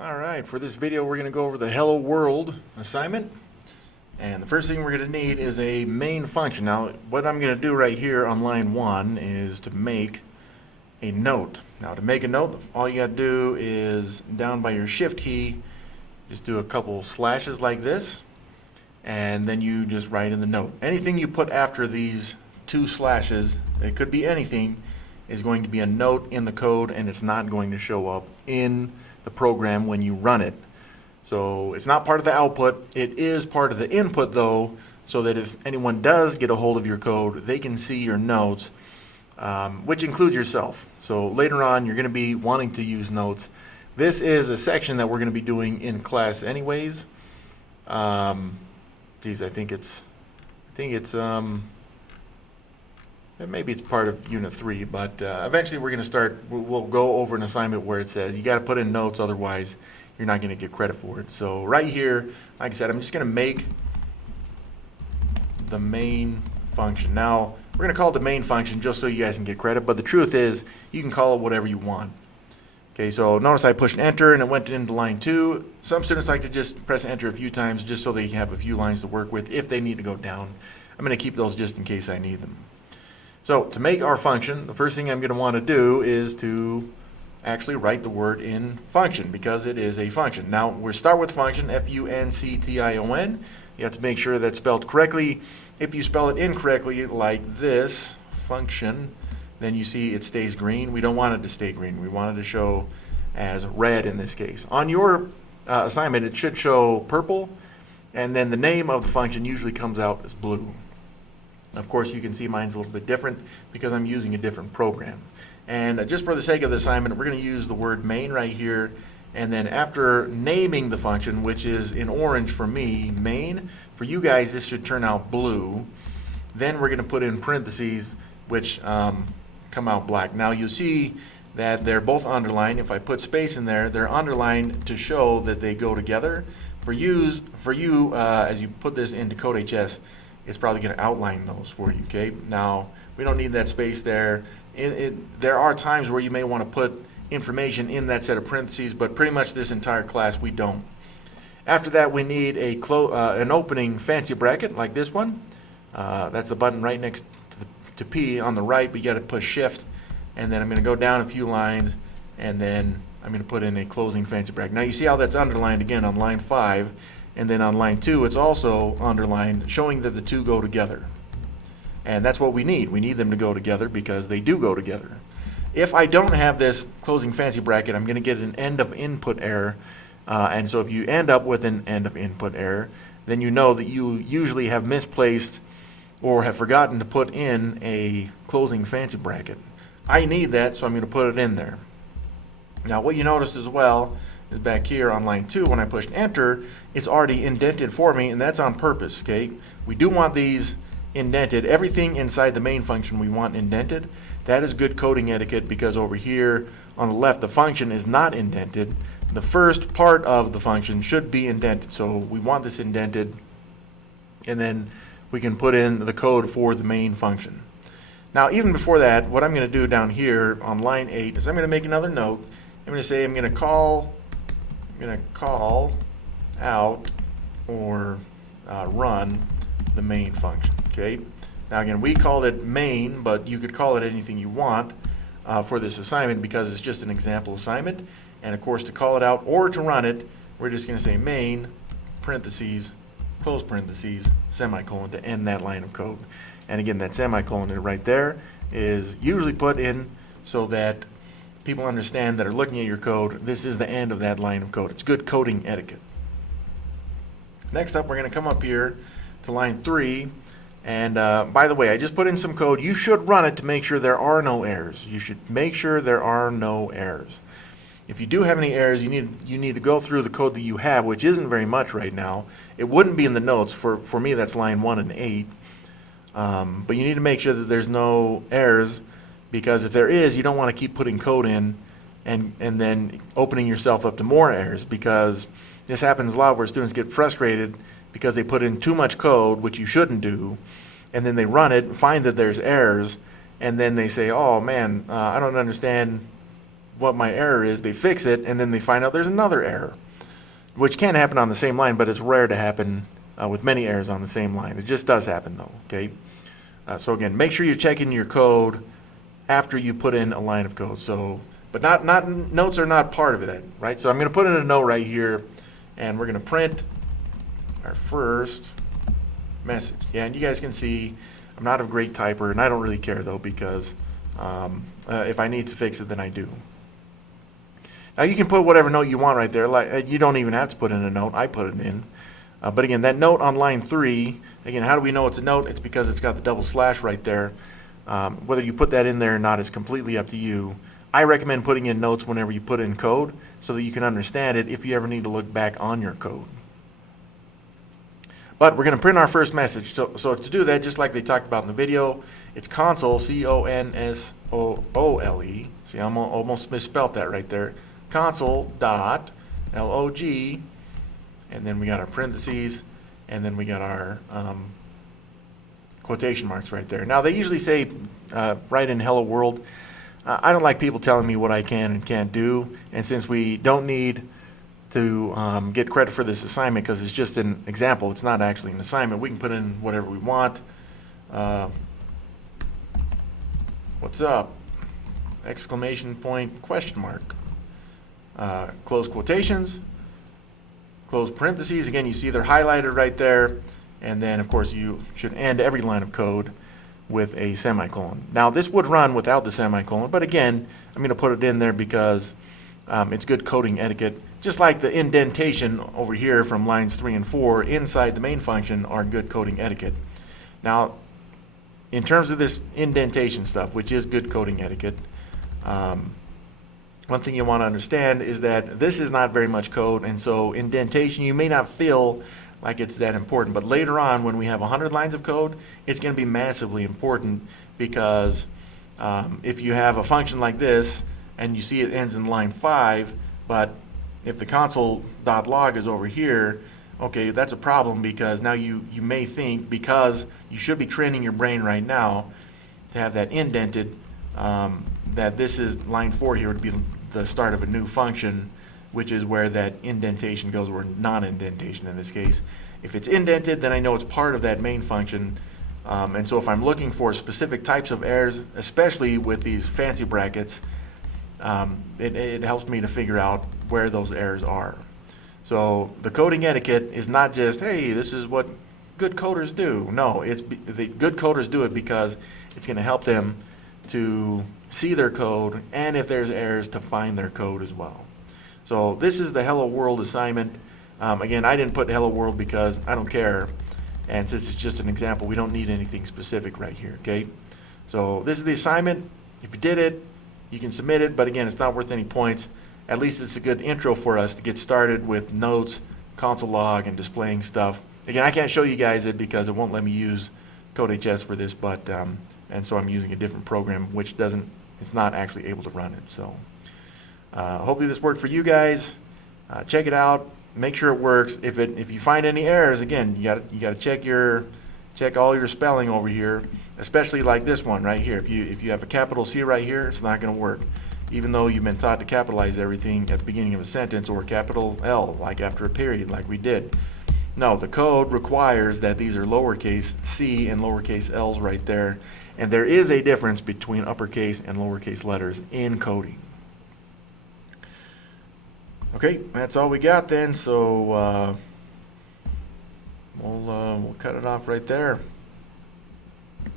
All right, for this video we're going to go over the Hello World assignment. And the first thing we're going to need is a main function. Now, what I'm going to do right here on line 1 is to make a note. Now, to make a note, all you got to do is down by your shift key, just do a couple slashes like this, and then you just write in the note. Anything you put after these two slashes, it could be anything, is going to be a note in the code, and it's not going to show up in the program when you run it. So it's not part of the output. It is part of the input though, so that if anyone does get a hold of your code, they can see your notes, which includes yourself. So later on, you're going to be wanting to use notes. This is a section that we're going to be doing in class anyways. Geez, I think it's maybe it's part of Unit 3, but eventually we're going to start, we'll go over an assignment where it says you got to put in notes, otherwise you're not going to get credit for it. So right here, like I said, I'm just going to make the main function. Now, we're going to call it the main function just so you guys can get credit, but the truth is you can call it whatever you want. Okay, so notice I pushed enter and it went into line 2. Some students like to just press enter a few times just so they can have a few lines to work with if they need to go down. I'm going to keep those just in case I need them. So to make our function, the first thing I'm going to want to do is to actually write the word in function because it is a function. Now we'll start with function, F-U-N-C-T-I-O-N. You have to make sure that's spelled correctly. If you spell it incorrectly like this, function, then you see it stays green. We don't want it to stay green. We want it to show as red in this case. On your assignment, it should show purple, and then the name of the function usually comes out as blue. Of course, you can see mine's a little bit different because I'm using a different program. And just for the sake of the assignment, we're going to use the word main right here. And then after naming the function, which is in orange for me, main, for you guys this should turn out blue. Then we're going to put in parentheses, which come out black. Now you see that they're both underlined. If I put space in there, they're underlined to show that they go together. For you, as you put this into CodeHS, it's probably going to outline those for you, okay? Now, we don't need that space there. There are times where you may want to put information in that set of parentheses, but pretty much this entire class we don't. After that, we need an opening fancy bracket like this one. That's the button right next to P on the right, but you got to push shift, and then I'm going to go down a few lines, and then I'm going to put in a closing fancy bracket. Now you see how that's underlined again on line 5, and then on line 2 it's also underlined, showing that the two go together. And that's what we need. We need them to go together because they do go together. If I don't have this closing fancy bracket, I'm going to get an end of input error. And so if you end up with an end of input error, then you know that you usually have misplaced or have forgotten to put in a closing fancy bracket. I need that, so I'm going to put it in there. Now what you noticed as well is back here on line 2, when I pushed enter, it's already indented for me, and that's on purpose, okay? We do want these indented. Everything inside the main function we want indented. That is good coding etiquette because over here on the left, the function is not indented. The first part of the function should be indented, so we want this indented, and then we can put in the code for the main function. Now, even before that, what I'm going to do down here on line 8 is I'm going to make another note. I'm going to say I'm going to call out or run the main function. Okay. Now again, we called it main, but you could call it anything you want for this assignment because it's just an example assignment. And of course, to call it out or to run it, we're just going to say main parentheses, close parentheses, semicolon to end that line of code. And again, that semicolon right there is usually put in so that people understand that are looking at your code, this is the end of that line of code. It's good coding etiquette. Next up, we're going to come up here to line 3. And by the way, I just put in some code. You should run it to make sure there are no errors. You should make sure there are no errors. If you do have any errors, you need to go through the code that you have, which isn't very much right now. It wouldn't be in the notes. For me, that's line 1 and 8. But you need to make sure that there's no errors, because if there is, you don't want to keep putting code in and then opening yourself up to more errors, because this happens a lot where students get frustrated because they put in too much code, which you shouldn't do, and then they run it, find that there's errors, and then they say, oh man, I don't understand what my error is, they fix it, and then they find out there's another error, which can happen on the same line, but it's rare to happen with many errors on the same line. It just does happen though, okay? So again, make sure you're checking your code after you put in a line of code. So, but not notes are not part of it, right? So I'm going to put in a note right here, and we're going to print our first message. Yeah, and you guys can see I'm not a great typer, and I don't really care though, because if I need to fix it, then I do. Now you can put whatever note you want right there. Like you don't even have to put in a note. I put it in. But again, that note on line 3, again, how do we know it's a note? It's because it's got the double slash right there. Whether you put that in there or not is completely up to you. I recommend putting in notes whenever you put in code so that you can understand it if you ever need to look back on your code. But we're going to print our first message. So to do that, just like they talked about in the video, it's console, C-O-N-S-O-O-L-E. See, I almost misspelled that right there. Console dot L-O-G, and then we got our parentheses, and then we got our quotation marks right there. Now, they usually say right in hello world. I don't like people telling me what I can and can't do, and since we don't need to get credit for this assignment because it's just an example, it's not actually an assignment, we can put in whatever we want. What's up? Exclamation point, question mark. Close quotations, close parentheses. Again, you see they're highlighted right there. And then, of course, you should end every line of code with a semicolon. Now, this would run without the semicolon, but again, I'm going to put it in there because it's good coding etiquette. Just like the indentation over here from lines 3 and 4 inside the main function are good coding etiquette. Now, in terms of this indentation stuff, which is good coding etiquette, one thing you want to understand is that this is not very much code, and so indentation, you may not feel like it's that important, but later on when we have 100 lines of code, it's going to be massively important because if you have a function like this and you see it ends in line 5, but if the console.log is over here, okay, that's a problem because now you may think, because you should be training your brain right now to have that indented, that this is line 4 here would be the start of a new function, which is where that indentation goes, or non-indentation in this case. If it's indented, then I know it's part of that main function. And so if I'm looking for specific types of errors, especially with these fancy brackets, it helps me to figure out where those errors are. So the coding etiquette is not just, hey, this is what good coders do. No, the good coders do it because it's going to help them to see their code, and if there's errors, to find their code as well. So this is the Hello World assignment. Again, I didn't put Hello World because I don't care, and since it's just an example, we don't need anything specific right here, okay? So this is the assignment. If you did it, you can submit it, but again, it's not worth any points. At least it's a good intro for us to get started with notes, console log, and displaying stuff. Again, I can't show you guys it because it won't let me use CodeHS for this, but and so I'm using a different program which it's not actually able to run it. So hopefully this worked for you guys. Check it out. Make sure it works. If you find any errors, again, you got to check all your spelling over here, especially like this one right here. If you have a capital C right here, it's not going to work, even though you've been taught to capitalize everything at the beginning of a sentence, or capital L like after a period like we did. No, the code requires that these are lowercase c and lowercase l's right there, and there is a difference between uppercase and lowercase letters in coding. Okay, that's all we got then, so we'll cut it off right there.